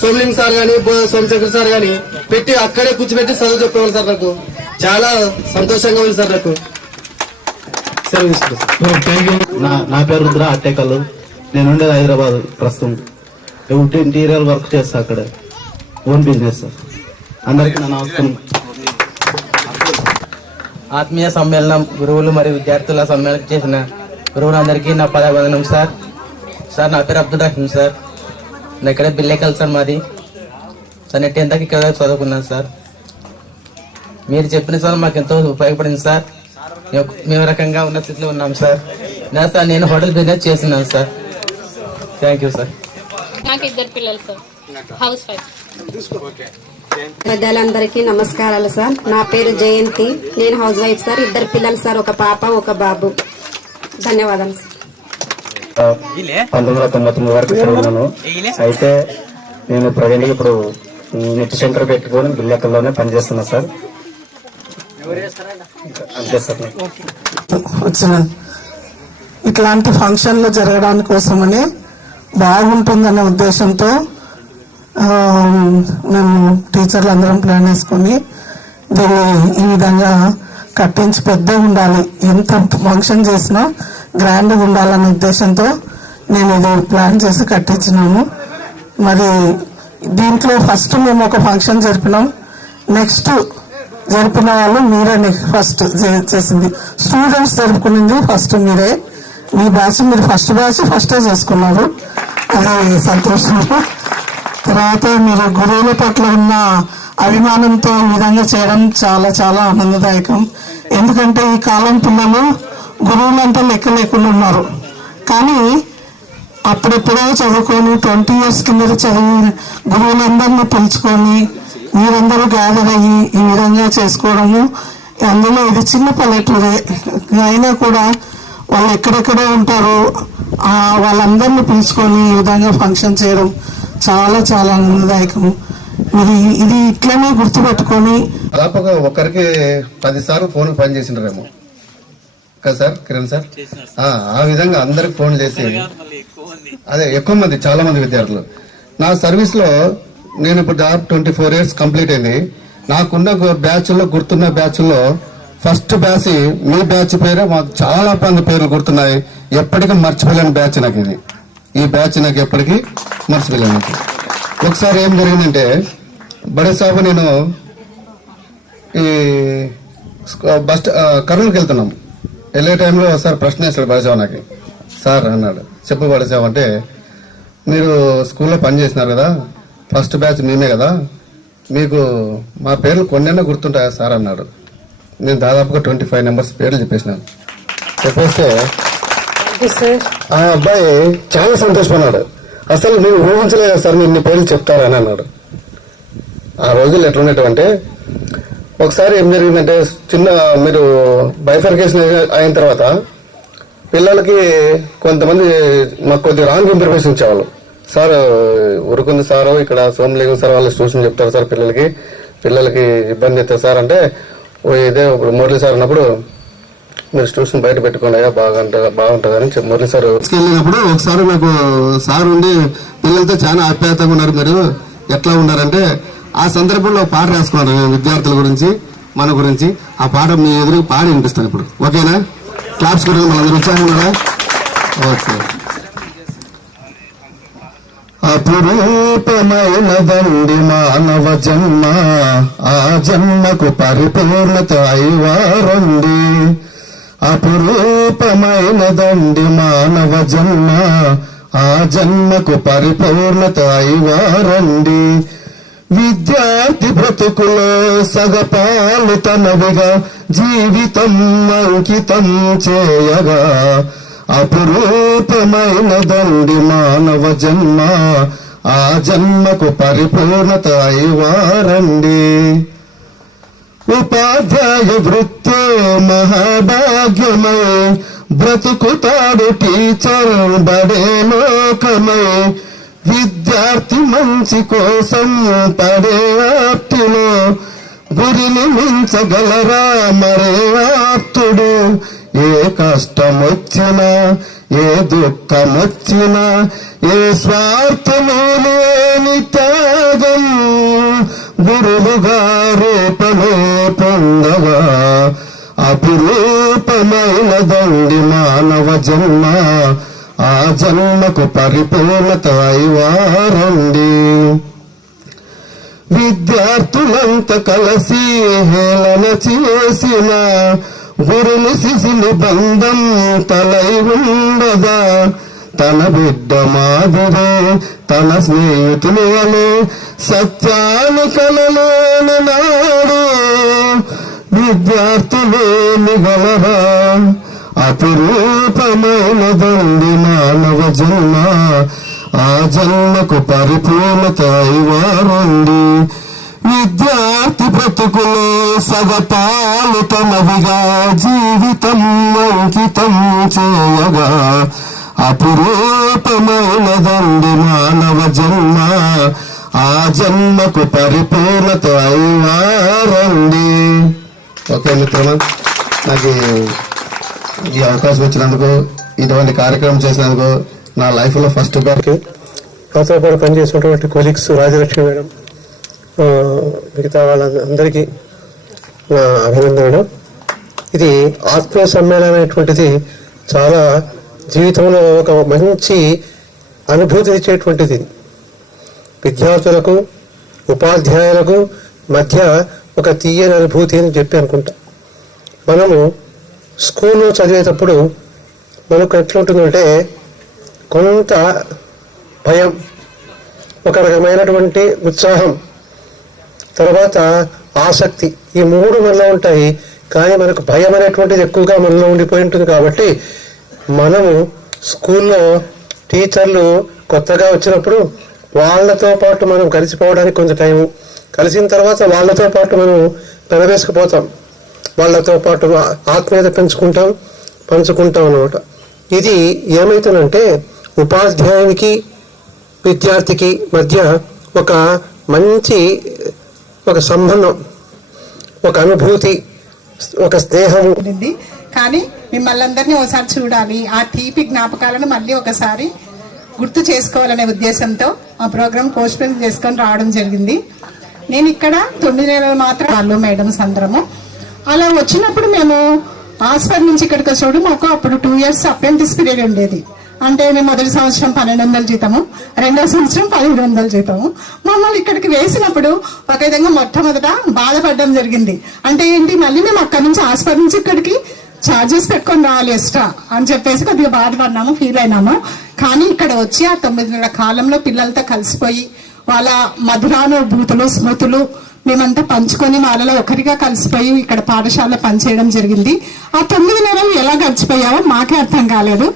సోమలింగ సార్ గాని, సోమశేఖర్ సార్ గాని పెట్టి అక్కడే కూర్చోబెట్టి చదువు చెప్పేవాళ్ళు సార్. నాకు చాలా సంతోషంగా ఉంది సార్. నాకు నా పేరు రుద్ర అట్టేకల్లు. నేను ఉండేది హైదరాబాద్. ప్రస్తుతం ఇంటీరియర్ వర్క్ చేస్తా అక్కడ, ఓన్ బిజినెస్ సార్. అందరికీ నా నమస్కారం. ఆత్మీయ సమ్మేళనం గురువులు మరియు విద్యార్థుల సమ్మేళనం చేసిన గురువులందరికీ నా పదవందనం సార్. సార్ నా పేరు అబ్దుల్ రహీం సార్. నేను ఇక్కడే బిల్లేకల్ సార్ మాది సార్. నేను 10th ఇక్కడ చదువుకున్నాను సార్. మీరు చెప్పిన సార్ మాకు ఎంతో ఉపయోగపడింది సార్. మేము రకంగా ఉన్న స్థితిలో ఉన్నాం సార్. సార్ నేను హోటల్ బిజినెస్ చేస్తున్నాను సార్. Thank you sir. నాకు 2 పిల్లలు సార్, హౌస్ వైఫ్. పెద్దలందరికీ నమస్కారాలు సార్. నా పేరు జయంతి, నేను హౌస్ వైఫ్ సార్. 2 పిల్లలు సార్, ఒక పాప ఒక బాబు. ధన్యవాదాలు సార్. 1999 వరకు చదువున్నాను. అయితే నేను ప్రజెంట్ ఇప్పుడు నెట్ సెంటర్ పెట్టుకొని బిల్లెక్కల్లోనే పనిచేస్తున్నా సార్. అంతే సార్. వచ్చిన ఇట్లాంటి ఫంక్షన్లు జరగడానికి కోసమని బాగుంటుందనే ఉద్దేశంతో మేము టీచర్లు అందరం ప్లాన్ వేసుకొని దీన్ని ఈ విధంగా కట్టించి పెద్దగా ఉండాలి, ఎంత ఫంక్షన్ చేసినా గ్రాండ్గా ఉండాలనే ఉద్దేశంతో నేను ఇది ప్లాన్ చేసి కట్టించినాము. మరి దీంట్లో ఫస్ట్ మేము ఒక ఫంక్షన్ జరిపినాం. నెక్స్ట్ జరిపిన వాళ్ళు మీరే ఫస్ట్ చేసింది. స్టూడెంట్స్ జరుపుకునింది ఫస్ట్ మీరే. మీ బ్యాచ్ మీరు ఫస్టే చేసుకున్నారు, అది సంతోషం. తర్వాత మీరు గురువుల పట్ల ఉన్న అభిమానంతో ఈ విధంగా చేయడం చాలా చాలా ఆనందదాయకం. ఎందుకంటే ఈ కాలం పిల్లలు గురువులంతా లెక్క లేకుండా ఉన్నారు. కానీ అప్పుడెప్పుడో చదువుకొని 20 years కింద చదివి గురువులందరినీ పిలుచుకొని మీరందరూ గ్యాదర్ అయ్యి ఈ విధంగా చేసుకోవడము. అందులో ఇది చిన్న పల్లెటూరే అయినా కూడా వాళ్ళు ఎక్కడెక్కడో ఉంటారు, వాళ్ళందరినీ పిలుచుకొని ఈ విధంగా ఫంక్షన్ చేయడం చాలా చాలా ఆనందదాయకం. మీరు ఇది ఇట్లనే గుర్తుపెట్టుకొని. దాదాపుగా ఒకరికి 10 సార్లు ఫోన్ పని చేసిండ్రేమో కదా సార్, కిరణ్ సార్. ఆ విధంగా అందరికి ఫోన్ చేసి, అదే ఎక్కువ మంది, చాలా మంది విద్యార్థులు. నా సర్వీస్ లో నేను ఇప్పుడు దాదాపు 24 years కంప్లీట్ అయింది. నాకున్న బ్యాచ్ లో గుర్తున్న బ్యాచ్ లో ఫస్ట్ బ్యాచ్ మీ బ్యాచ్ పేరే మాకు చాలా మంది పేర్లు గుర్తున్నాయి. ఎప్పటికీ మర్చిపోలేని బ్యాచ్ నాకు ఇది. ఈ బ్యాచ్ నాకు ఎప్పటికీ మర్చిపోలేను. ఒకసారి ఏం జరిగిందంటే, బడే సాబు నేను ఈ కర్నూలుకి వెళ్తున్నాం. వెళ్ళే టైంలో సార్ ప్రశ్న వేసాడు బడసావనాకి. సార్ అన్నాడు, చెప్పు బడసావు అంటే, మీరు స్కూల్లో పనిచేసినారు కదా, ఫస్ట్ బ్యాచ్ మేమే కదా, మీకు మా పేర్లు కొన్నైనా గుర్తుంటాయా సార్ అన్నాడు. నేను దాదాపుగా 25 నెంబర్స్ పేర్లు చెప్పేసినాను. చెప్పేస్తే ఆ అబ్బాయి చాలా సంతోషపడ్డాడు. అసలు నేను ఊహించలేదు సార్ మీరు ఇన్ని పేర్లు చెప్తారని అన్నాడు. ఆ రోజులు ఎట్లుండేటంటే, ఒకసారి ఏం జరిగిందంటే, చిన్న మీరు బైఫర్కేషన్ అయిన తర్వాత పిల్లలకి కొంతమంది మాకు కొద్దిగా రాంగ్ ఇన్ఫర్మేషన్ ఇచ్చేవాళ్ళు. సార్ ఉరుకుంది సారు, ఇక్కడ సోమలింగం సార్ వాళ్ళు ట్యూషన్ చెప్తారు సార్, పిల్లలకి ఇబ్బంది అవుతుంది సార్ అంటే, ఇదే ఇప్పుడు మురళి సార్ అన్నప్పుడు మీరు ట్యూషన్ బయట పెట్టుకోండి అయ్యా బాగుంటుందని మురళి సార్ వెళ్ళినప్పుడు ఒకసారి నాకు సార్ ఉండి పిల్లలతో చాలా ఆప్యాయతగా ఉన్నారు, మీరు ఎట్లా ఉన్నారంటే, ఆ సందర్భంలో పాట రాసుకున్నారు విద్యార్థుల గురించి, మన గురించి. ఆ పాట మీ ఎదురు పాడి వినిపిస్తాను ఇప్పుడు. ఓకేనా? క్లాప్స్ కూడా మనందరూ ఉత్సాహం ఉన్నారా? ఓకే. అపురూపమైనదండి మానవ జన్మ, ఆ జన్మకు పరిపూర్ణత అయ్యారండి. అపురూపమైనదండి మానవ జన్మ, ఆ జన్మకు పరిపూర్ణత అయ్యారండి. విద్యార్థి బ్రతుకులో సగపాలు తనవిగా జీవితం అంకితం చేయగా, అపురూపమైనదండి మానవ జన్మ, ఆ జన్మకు పరిపూర్ణత అయ్యారండి. ఉపాధ్యాయ వృత్తే మహాభాగ్యమై బ్రతుకుతాడు టీచర్ బడే లోకమై. విద్యార్థి మంచి కోసం పడే ఆప్తిలో గురిని మించగలరా మరే ఆప్తుడు. ఏ కష్టమొచ్చినా ఏ దుఃఖమొచ్చినా ఏ స్వార్థము లేని త్యాగం గురువుగా రూపమే పొందగా, అపురూపమైనదండి మానవ జన్మ, ఆ జన్మకు పరిపూర్ణత అయ్యారండి. విద్యార్థులంతా కలిసి హేళన చేసిన గురుని శిశుని బంధం తలై ఉండదా. తన బిడ్డ మాదిరే తన స్నేహితులు అని సత్యాన్ని కలలేని నాడు విద్యార్థులే మిగలరా. అపురూపమైనదండి మానవ జన్మ, ఆ జన్మకు పరిపూర్ణత అయ్యారండి. విద్యార్థి బ్రతుకులో సగపాలు తనవిగా జీవితం అంకితం చేయగా, అపురూపమైనదండి మానవ జన్మ, ఆ జన్మకు పరిపూర్ణత అయ్యారండి. ఓకే మిత్రులు, నాకు ఈ అవకాశం ఇచ్చినందుకు, ఇటువంటి కార్యక్రమం చేసినందుకు, నా లైఫ్ లో ఫస్ట్ బార్కి నాతో పాటు పనిచేసినటువంటి కొలీగ్స్, రాజలక్ష్మి మేడం, మిగతా వాళ్ళందరికీ నా అభినందనలు. ఇది ఆత్మీయ సమ్మేళనం అనేటువంటిది చాలా జీవితంలో ఒక మంచి అనుభూతి ఇచ్చేటువంటిది. విద్యార్థులకు ఉపాధ్యాయులకు మధ్య ఒక తీయని అనుభూతి అని చెప్పి అనుకుంటా. మనము స్కూల్లో చదివేటప్పుడు మనకు ఎట్లుంటుందంటే కొంత భయం, ఒక రకమైనటువంటి ఉత్సాహం, తర్వాత ఆసక్తి, ఈ మూడు మనలో ఉంటాయి. కానీ మనకు భయం అనేటువంటిది ఎక్కువగా మనలో ఉండిపోయి ఉంటుంది. కాబట్టి మనము స్కూల్లో టీచర్లు కొత్తగా వచ్చినప్పుడు వాళ్ళతో పాటు మనం కలిసిపోవడానికి కొంత టైము, కలిసిన తర్వాత వాళ్ళతో పాటు మనం పెనవేసుకుపోతాం, వాళ్ళతో పాటు ఆత్మీయత పంచుకుంటాం అన్నమాట. ఇది ఏమవుతుందంటే ఉపాధ్యాయునికి విద్యార్థికి మధ్య ఒక మంచి ఒక సంబంధం, ఒక అనుభూతి, ఒక స్నేహం. కానీ మిమ్మల్ని అందరినీ ఒకసారి చూడాలి, ఆ తీపి జ్ఞాపకాలను మళ్ళీ ఒకసారి గుర్తు చేసుకోవాలనే ఉద్దేశంతో ఆ ప్రోగ్రామ్ పోస్ట్పోన్ చేసుకొని రావడం జరిగింది. నేను ఇక్కడ 9 నెలలు మాత్రం వాళ్ళు మేడమ్స్ అందరము అలా వచ్చినప్పుడు మేము ఆస్పర్ నుంచి ఇక్కడికి వచ్చినప్పుడు మాకు అప్పుడు 2 years అప్రెంటిస్ పీరియడ్ ఉండేది. అంటే మేము మొదటి సంవత్సరం 1200 జీతము, రెండవ సంవత్సరం 1500 జీతము. మమ్మల్ని ఇక్కడికి వేసినప్పుడు ఒక విధంగా మొట్టమొదట బాధపడడం జరిగింది. అంటే ఏంటి, మళ్ళీ మేము అక్కడి నుంచి ఆస్పర్ నుంచి ఇక్కడికి ఛార్జెస్ పెట్టుకొని రావాలి ఎక్స్ట్రా అని చెప్పేసి కొద్దిగా బాధపడినాము, ఫీల్ అయినాము. కానీ ఇక్కడ వచ్చి ఆ 9 నెలల కాలంలో పిల్లలతో కలిసిపోయి వాళ్ళ మధురానుభూతులు స్మృతులు మేమంతా పంచుకొని వాళ్ళలో ఒకరిగా కలిసిపోయి ఇక్కడ పాఠశాలలో పనిచేయడం జరిగింది. ఆ 9 నెలలు ఎలా గడిచిపోయావో మాకే అర్థం కాలేదు.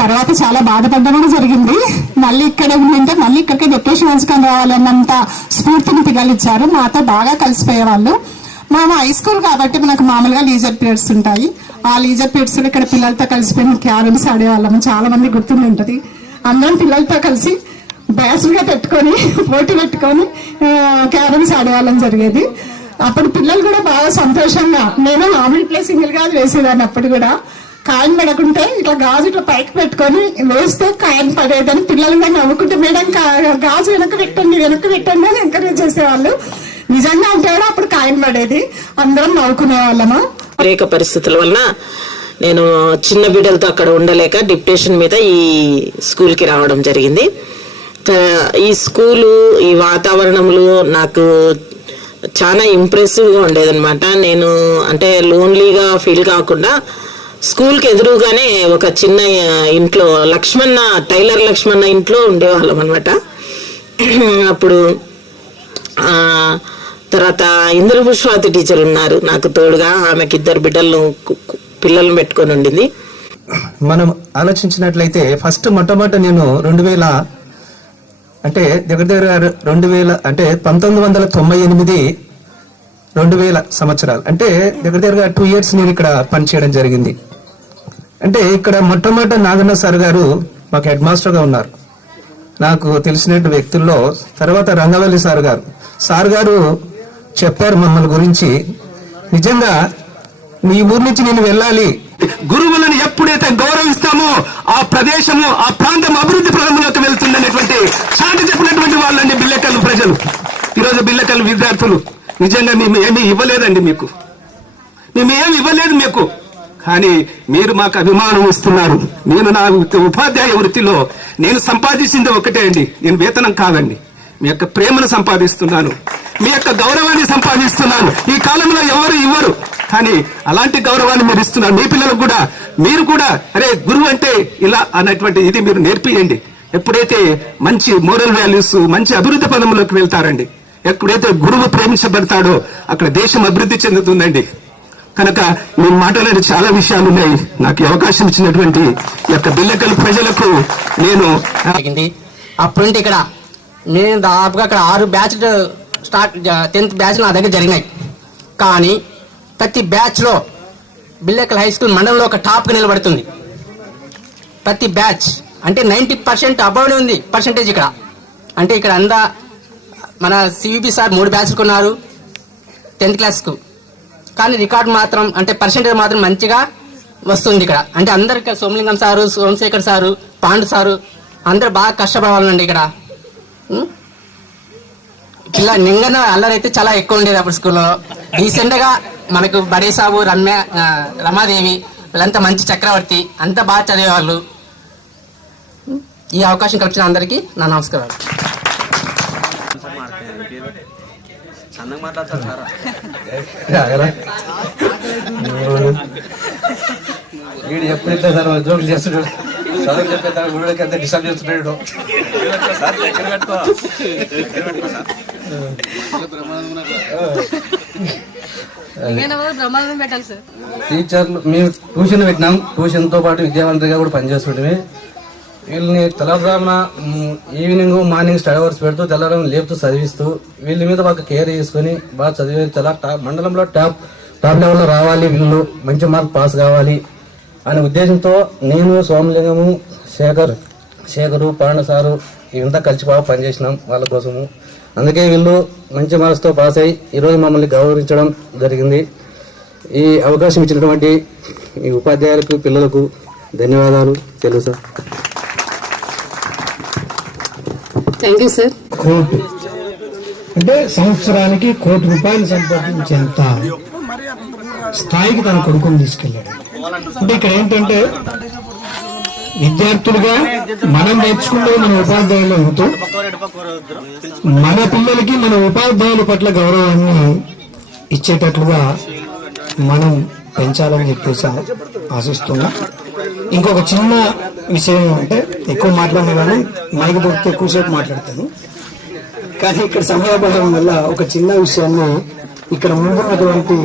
తర్వాత చాలా బాధపడడం జరిగింది. మళ్ళీ ఇక్కడ ఉందంటే మళ్ళీ ఇక్కడికి డెప్యుటేషన్ ఉంచుకొని రావాలన్నంత స్ఫూర్తిని పిల్లలు ఇచ్చారు. మాతో బాగా కలిసిపోయేవాళ్ళు. మా హై స్కూల్ కాబట్టి మనకు మామూలుగా లీజర్ పీరియడ్స్ ఉంటాయి. ఆ లీజర్ పీరియడ్స్ లో ఇక్కడ పిల్లలతో కలిసిపోయి క్యారమ్స్ ఆడేవాళ్ళము. చాలా మంది గుర్తుంటుంది. అందరం పిల్లలతో కలిసి బ్యాసులుగా పెట్టుకొని పోటీ పెట్టుకొని క్యారమ్స్ ఆడేవాళ్ళం జరిగేది. అప్పుడు పిల్లలు కూడా బాగా సంతోషంగా, నేను మామూలు ప్లే సింగిల్ గాజు వేసేదాన్ని. అప్పుడు కూడా కాయిన్ పడకుంటే ఇట్లా గాజు ఇట్లా పైకి పెట్టుకొని వేస్తే కాయిన్ పడేదని పిల్లలు నవ్వుకుంటే మేడం గాజు వెనక్కి పెట్టండి అని ఎంకరేజ్ చేసేవాళ్ళు. నిజంగా అంటే కూడా అప్పుడు కాయిన్ పడేది, అందరం నవ్వుకునే వాళ్ళము. అనేక పరిస్థితుల వలన నేను చిన్న బిడ్డలతో అక్కడ ఉండలేక డిప్యుటేషన్ మీద ఈ స్కూల్కి రావడం జరిగింది. ఈ స్కూలు ఈ వాతావరణంలో నాకు చాలా ఇంప్రెసివ్గా ఉండేదన్నమాట. నేను అంటే లోన్లీగా ఫీల్ కాకుండా స్కూల్కి ఎదురుగానే ఒక చిన్న ఇంట్లో టైలర్ లక్ష్మణ ఇంట్లో ఉండేవాళ్ళం అనమాట. అప్పుడు తర్వాత ఇంద్రపుష్పాతి టీచర్ ఉన్నారు నాకు తోడుగా. ఆమెకి 2 పిల్లలను పెట్టుకొని ఉండింది. మనం ఆలోచించినట్లయితే ఫస్ట్ మొట్టమొదటి నేను 2000 అంటే దగ్గర 2000 అంటే 1998 2000 సంవత్సరాలు అంటే దగ్గర 2 years నేను ఇక్కడ పనిచేయడం జరిగింది. అంటే ఇక్కడ మొట్టమొదటి నాగన్న సార్ గారు మాకు హెడ్ మాస్టర్గా ఉన్నారు నాకు తెలిసినట్టు వ్యక్తుల్లో. తర్వాత రంగవల్లి సార్ గారు చెప్పారు మమ్మల్ని గురించి. నిజంగా మీ ఊరి నుంచి నేను వెళ్ళాలి. గురువులను ఎప్పుడైతే గౌరవిస్తామో ఆ ప్రదేశము ఆ ప్రాంతం అభివృద్ధి పరంలోకి వెళ్తుందనేటువంటి చాటి చెప్పినటువంటి వాళ్ళండి బిల్లెకల్లు ప్రజలు. ఈరోజు బిల్లెకల్లు విద్యార్థులు నిజంగా మేము ఏమీ ఇవ్వలేదండి, మేమేమి ఇవ్వలేదు మీకు. కానీ మీరు మాకు అభిమానం ఇస్తున్నారు. నేను నా ఉపాధ్యాయ వృత్తిలో నేను సంపాదించింది ఒకటే అండి, నేను వేతనం కాదండి, మీ యొక్క ప్రేమను సంపాదిస్తున్నాను, మీ యొక్క గౌరవాన్ని సంపాదిస్తున్నాను. ఈ కాలంలో ఎవరు ఇవ్వరు, కానీ అలాంటి గౌరవాన్ని మీరు ఇస్తున్నారు. మీ పిల్లలకు కూడా మీరు కూడా అరే గురువు అంటే ఇలా అన్నటువంటి ఇది మీరు నేర్పియండి. ఎప్పుడైతే మంచి మోరల్ వాల్యూస్ మంచి అభివృద్ధి పదంలోకి వెళ్తారండి, ఎప్పుడైతే గురువు ప్రేమించబడతాడో అక్కడ దేశం అభివృద్ధి చెందుతుందండి. కనుక నేను మాట్లాడే చాలా విషయాలు ఉన్నాయి. నాకు అవకాశం ఇచ్చినటువంటి యొక్క బిల్లెకల్ ప్రజలకు నేను అప్పుడుంటే ఇక్కడ నేను దాదాపుగా అక్కడ 6 బ్యాచ్లు స్టార్ట్ 10th బ్యాచ్ నా దగ్గర జరిగినాయి. కానీ ప్రతి బ్యాచ్లో బిల్లెకల్ హై స్కూల్ మండలంలో ఒక టాప్గా నిలబడుతుంది. ప్రతి బ్యాచ్ అంటే 90% అబౌవ్ ఉంది పర్సంటేజ్ ఇక్కడ. అంటే ఇక్కడ అందా మన సివిపి సార్ 3 బ్యాచ్లు కొన్నారు 10th క్లాస్కు. కానీ రికార్డు మాత్రం అంటే పర్సంటేజ్ మాత్రం మంచిగా వస్తుంది ఇక్కడ. అంటే అందరు Somalingam sir, Somashekar sir, Pandu sir అందరు బాగా కష్టపడాలండి ఇక్కడ. ఇలా నింగన అల్లరైతే చాలా ఎక్కువ ఉండేది అప్పుడు స్కూల్లో. రీసెంట్గా మనకు బడే సాబు, రమాదేవి వీళ్ళంతా మంచి చక్రవర్తి అంతా బాగా చదివేవాళ్ళు. ఈ అవకాశం కల్పించిన అందరికీ నా నమస్కారాలు. వీడు ఎప్పుడైతే సార్ జోకులు చేస్తున్నాడు, చదువు చెప్పేదాన్ని గుడికి అంతా డిస్టర్బ్ చేస్తున్నాడు. టీచర్లు మేము ట్యూషన్ పెట్టినాం. ట్యూషన్తో పాటు విద్యావంతులుగా కూడా పనిచేస్తుంటే వీళ్ళని తెల్లవారుజామున ఈవినింగ్ మార్నింగ్ స్టడీ అవర్స్ పెడుతూ తెల్లవారు లేపుతూ చదివిస్తూ వీళ్ళ మీద బాగా కేర్ చేసుకుని బాగా చదివే మండలంలో టాప్ లెవెల్లో రావాలి, వీళ్ళు మంచి మార్క్ పాస్ కావాలి అనే ఉద్దేశంతో నేను, సోమలింగము, శేఖరు, పాండ సారు ఇవంతా కలిసి బాగా పనిచేసినాం వాళ్ళ కోసము. అందుకే వీళ్ళు మంచి మార్క్స్తో పాస్ అయ్యి ఈరోజు మమ్మల్ని గౌరవించడం జరిగింది. ఈ అవకాశం ఇచ్చినటువంటి ఈ ఉపాధ్యాయులకు, పిల్లలకు ధన్యవాదాలు తెలుసు సార్. Thank you sir. అంటే సంవత్సరానికి ₹1,00,00,000 సంపాదించేంత స్థాయికి తన కొడుకుని తీసుకెళ్ళాడు. అంటే ఇక్కడ ఏంటంటే విద్యార్థులుగా మనం నేర్చుకుంటే మన ఉపాధ్యాయులు అవుతూ మన పిల్లలకి మన ఉపాధ్యాయుల పట్ల గౌరవాన్ని ఇచ్చేటట్లుగా మనం పెంచాలని చెప్పేసి ఆశిస్తున్నా. ఇంకొక చిన్న విషయం అంటే, ఎక్కువ మాట్లాడినా కానీ మైక్ దొరికితే ఎక్కువసేపు మాట్లాడతాను, కానీ ఇక్కడ సమయాభావం వల్ల ఒక చిన్న విషయాన్ని ఇక్కడ ముందున్నటువంటి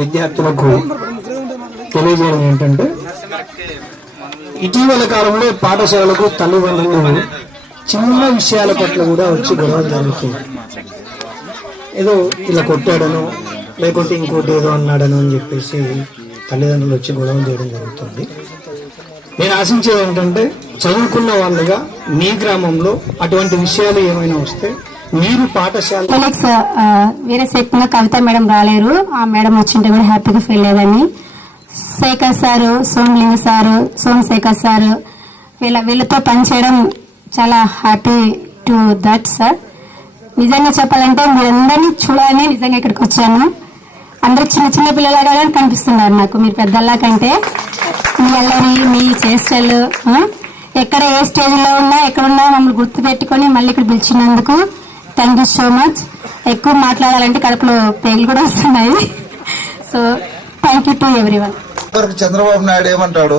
విద్యార్థులకు తెలియజేయడం ఏంటంటే, ఇటీవల కాలంలో పాఠశాలకు తల్లిదండ్రులు చిన్న విషయాల పట్ల కూడా వచ్చి గొడవలు జరుగుతుంది. ఏదో ఇలా కొట్టాడనో లేకుంటే ఇంకోటి ఏదో అన్నాడనో అని చెప్పేసి తల్లిదండ్రులు వచ్చి గొడవలు చేయడం జరుగుతుంది. నేను ఆశించేది ఏంటంటే, చదువుకున్న వాళ్ళుగా మీ గ్రామంలో అటువంటి విషయాలు ఏమైనా వస్తే మీరు పాఠశాల వేరే సెక్షన్ కవిత మేడం రాలేరు, ఆ మేడం వచ్చింటే కూడా హ్యాపీగా ఫీల్ అయ్యేదని. Shekar sir, Somalinga sir, Somashekar sir వీళ్ళతో పనిచేయడం చాలా హ్యాపీ టు దట్ సార్. నిజంగా చెప్పాలంటే మీరందరినీ చూడాలని నిజంగా ఇక్కడికి వచ్చాను. అందరూ చిన్న చిన్న పిల్లలాగా కనిపిస్తున్నారు నాకు, మీరు పెద్దల్లా కంటే. మీ అల్లరి, మీ చేష్టలు, ఎక్కడ ఏ స్టేజ్లో ఉన్నా ఎక్కడున్నా మమ్మల్ని గుర్తు పెట్టుకొని మళ్ళీ ఇక్కడ పిలిచినందుకు థ్యాంక్ యూ సో మచ్. ఎక్కువ మాట్లాడాలంటే కడుపులో పేగులు కూడా వస్తున్నాయి. So thank you to everyone. Chandrababu Naidu ఏమంటాడు,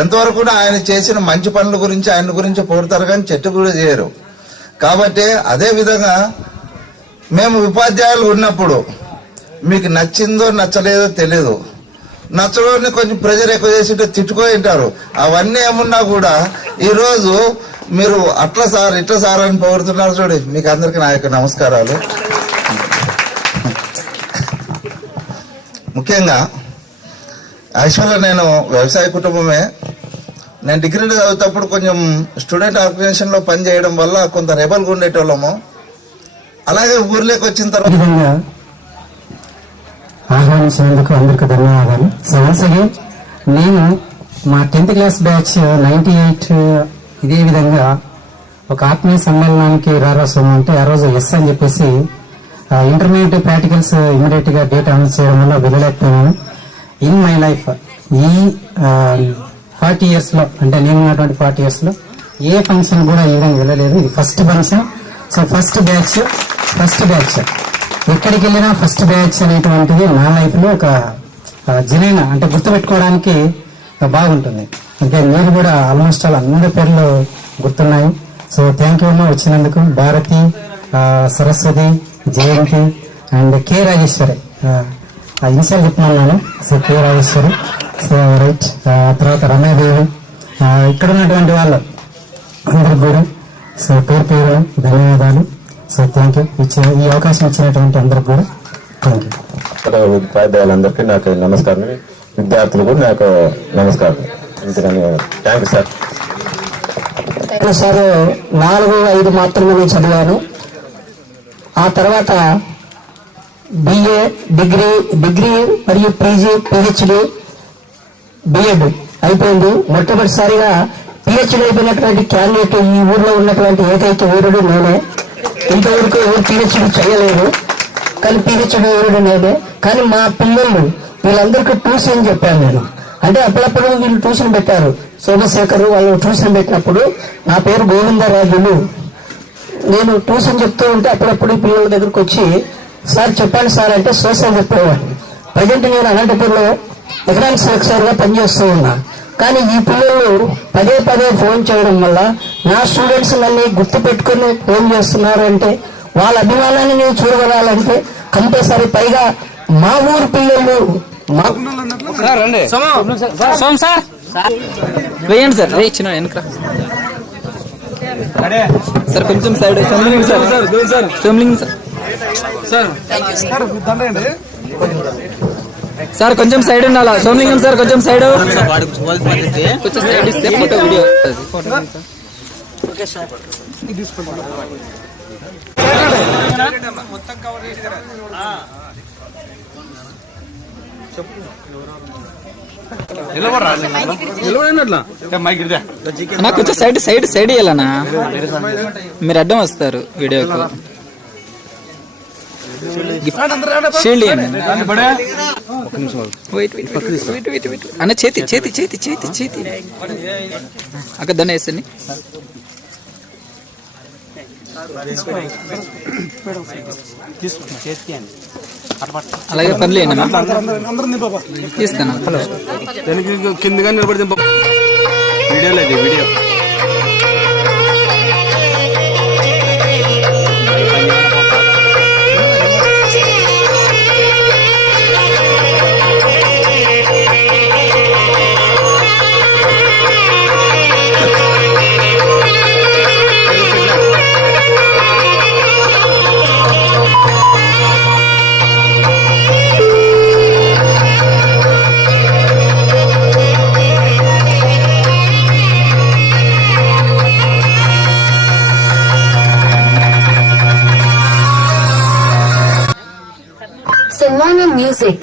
ఎంతవరకు ఆయన చేసిన మంచి పనుల గురించి ఆయన గురించి పొగుడతారు కానీ చెట్టు కూడా చేయరు. కాబట్టి అదే విధంగా మేము ఉపాధ్యాయులు ఉన్నప్పుడు మీకు నచ్చిందో నచ్చలేదో తెలియదు, నచ్చడాన్ని కొంచెం ప్రెజర్ ఎక్కువ చేసి తిట్టుకొని ఉంటారు. అవన్నీ ఏమున్నా కూడా ఈరోజు మీరు అట్లా సార్ ఇట్లా సార్ అని పొగుడుతున్నారు చూడండి. మీకు అందరికీ నా యొక్క నమస్కారాలు. ముఖ్యంగా యాక్చువల్గా నేను వ్యవసాయ కుటుంబమే. నేను డిగ్రీలో చదువుతప్పుడు కొంచెం స్టూడెంట్ ఆర్గనైజేషన్లో పని చేయడం వల్ల కొంత రెబల్గా ఉండేటోళ్ళము. అలాగే ఊర్లోకి వచ్చిన తర్వాత ఆహ్వానించినందుకు అందరికీ ధన్యవాదాలు. సో వన్స్ అగైన్ నేను మా 10th క్లాస్ బ్యాచ్ 98 ఇదే విధంగా ఒక ఆత్మీయ సమ్మేళనానికి రారాసం అంటే ఆ రోజు ఎస్ అని చెప్పేసి ఇంటర్మీడియట్ ప్రాక్టికల్స్ ఇమీడియట్ గా డేట్ అనౌన్స్ చేయడం వల్ల వెళ్ళలేకపోయాను. ఇన్ మై లైఫ్ ఈ 40 years లో, అంటే నేను ఉన్నటువంటి 40 years లో ఏ ఫంక్షన్ కూడా ఈ విధంగా వెళ్ళలేదు. ఇది first function. So first batch ఎక్కడికి వెళ్ళినా ఫస్ట్ బ్యాచ్ అనేటువంటిది నా లైఫ్ లో ఒక జనైన అంటే గుర్తుపెట్టుకోవడానికి బాగుంటుంది. అంటే మీరు కూడా ఆల్మోస్ట్ అందరి పేర్లు గుర్తున్నాయి. సో థ్యాంక్ యూ అమ్మా వచ్చినందుకు. భారతి, సరస్వతి, జయంతి అండ్ కె రాజేశ్వరి, ఇన్షియల్ చెప్తున్నాను. So K Rajeshwari, so right, తర్వాత రమాదేవి, ఇక్కడ ఉన్నటువంటి వాళ్ళు అందరికి కూడా సో పేరు పేరు ధన్యవాదాలు. So thank you. ఈ అవకాశం ఇచ్చినటువంటి అందరికి కూడా థ్యాంక్ యూ. ఉపాధ్యాయులందరికీ నాకు నమస్కారం, విద్యార్థులు కూడా నాకు నమస్కారం. Thank you sir. సార్ 4-5 మాత్రమే నేను చదివాను. ఆ తర్వాత బిఏ, డిగ్రీ మరియు పీజీ, పిహెచ్డి, బిఎడ్ అయిపోయింది. మొట్టమొదటిసారిగా పిహెచ్డి అయిపోయినటువంటి క్యాండిడేట్ ఈ ఊర్లో ఉన్నటువంటి ఏకైక వీరుడు నేనే. ఇంతవరకు ఎవరు పిహెచ్డి చేయలేదు, కానీ పిహెచ్డి వీరుడు నేనే. కానీ మా పిల్లలు వీళ్ళందరికీ ట్యూషన్ చెప్పాను నేను. అంటే అప్పుడప్పుడు వీళ్ళు ట్యూషన్ పెట్టారు. సోమశేఖర్ వాళ్ళు ట్యూషన్ పెట్టినప్పుడు నా పేరు గోవిందరాజులు. నేను ట్యూషన్ చెప్తూ ఉంటే అప్పుడప్పుడు పిల్లల దగ్గరకు వచ్చి సార్ చెప్పండి సార్ అంటే సోషల్ చెప్పేవాడిని. ప్రజెంట్ నేను అనంతపూర్లో ఎకనామిక్స్ లెక్చరర్గా పనిచేస్తూ ఉన్నా. కానీ ఈ పిల్లలు పదే ఫోన్ చేయడం వల్ల నా స్టూడెంట్స్ నన్ను గుర్తు పెట్టుకుని ఫోన్ చేస్తున్నారు. అంటే వాళ్ళ అభిమానాన్ని నేను చూడగలాలంటే కంపల్సరీ, పైగా మా ఊరు పిల్లలు వేయండి సార్, ఇచ్చిన వెనక సార్ కొంచెం సైడ్ సోమలింగం సార్ కొంచెం సైడ్ ఉండాలా. సోమలింగం సార్ కొంచెం సైడ్ ఇస్తే ఫోటో వీడియో కొంచెం సైడ్ ఇవ్వాలన్నా, మీరు అడ్డం వస్తారు వీడియోకు. షీల్డ్ అన్న చేతి అక్కడ దండ వేసండి. చేతికి అలాగే పర్లేదు తీస్తాను. కిందగా నిలబడి వీడియో లేదు వీడియో. Savannah music.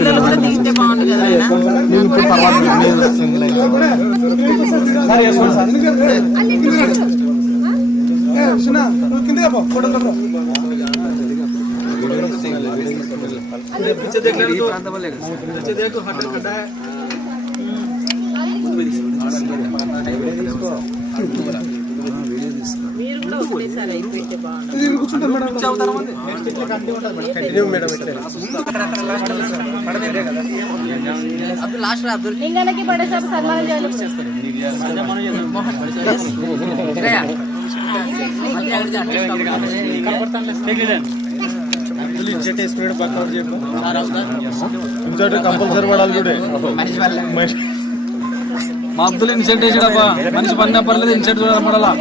పిల్లలు కూడా తీస్తే బాగుంది కదా మీరు కూడా ఒకటేసారి అయిపోతే బాగుంటుంది. లింగానికి పడేసారి సన్మానం చేయాలి. కంపల్సరీ పడాలి చూడే. మా అబ్దుల్ ఇన్సెంట్ వేసాడబ్బా, మనిషి పడినా పర్లేదు ఇన్సెంట్ పడాలా.